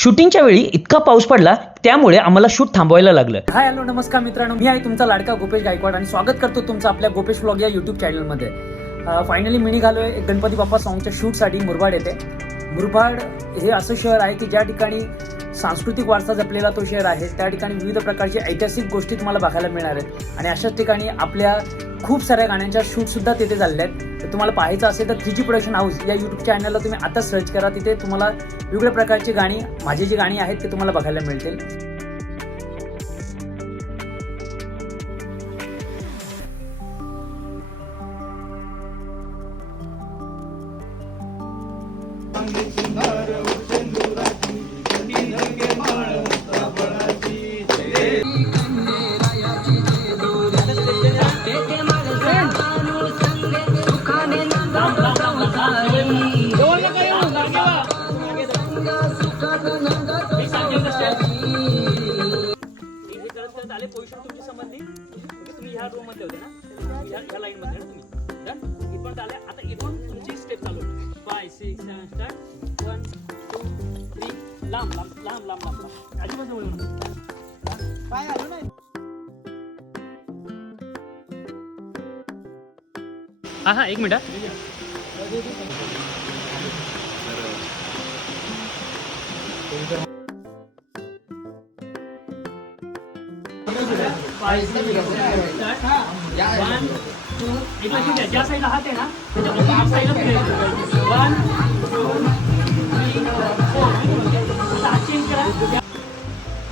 शूटिंगच्या वेळी इतका पाऊस पडला त्यामुळे आम्हाला शूट थांबवायला लागलं. हाय हॅलो नमस्कार मित्रांनो. मी आहे तुमचा लाडका गोपेश गायकवाड आणि स्वागत करतो तुमचं आपल्या गोपेश व्लॉग या युट्यूब चॅनलमध्ये फायनली मी निघालो एक गणपती बाप्पा सॉंगच्या शूटसाठी मुरबाड येते मुरबाड हे असं शहर आहे की ज्या ठिकाणी सांस्कृतिक वारसा जपलेला तो शहर आहे त्या ठिकाणी विविध प्रकारची ऐतिहासिक गोष्टी तुम्हाला बघायला मिळणार आहेत. आणि अशाच ठिकाणी आपल्या खूप साऱ्या गाण्यांच्या शूटसुद्धा तिथे झालेल्या आहेत. तर तुम्हाला पाहायचं असेल तर थ्री जी प्रोडक्शन हाऊस या यूट्यूब चॅनलला तुम्ही आता सर्च करा. तिथे तुम्हाला वेगवेगळ्या प्रकारची गाणी माझी जी गाणी आहेत ते तुम्हाला बघायला मिळतील. आले पोझिशन तुमची समजली म्हणजे तुम्ही ह्या रूममध्ये होते ना? ह्या ह्या लाईन मध्ये ना तुम्ही. डन इथपर्यंत आले. आता इथून तुमची स्टेप चालू five six seven start one two three लांब लांब लांब लांब लांब लांब. अजिबात जवळ. पाय आलो नाही. हा हा एक मिनिट वन टू एकदा ज्या साईडला हात आहे ना त्याच्या opposite one two three four करा.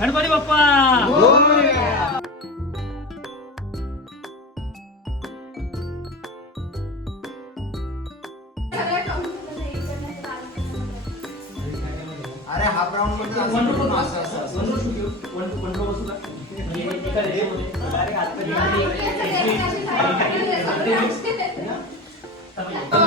गणपती बाप्पा हा ब्राऊन मध्ये वन टू असं असं असं वन टू shoot.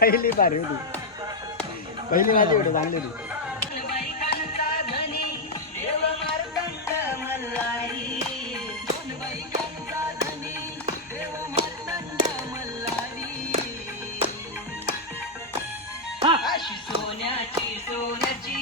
पहिली बारी होती. पहिली माझी एवढं चांगली होती. हा. वरती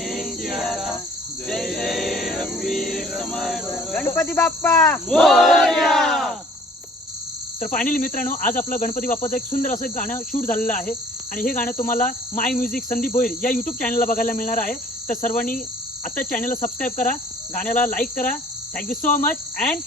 गणपती बाप्पा. तर फायनली मित्रांनो आज आपलं गणपती बाप्पाचं एक सुंदर असं गाणं शूट झालेलं आहे. आणि हे गाणं तुम्हाला माय म्युझिक संदीप भोईर या युट्यूब चॅनलला बघायला मिळणार आहे. तर सर्वांनी आता चॅनलला सबस्क्राईब करा. गाण्याला लाईक करा. Thank you so much and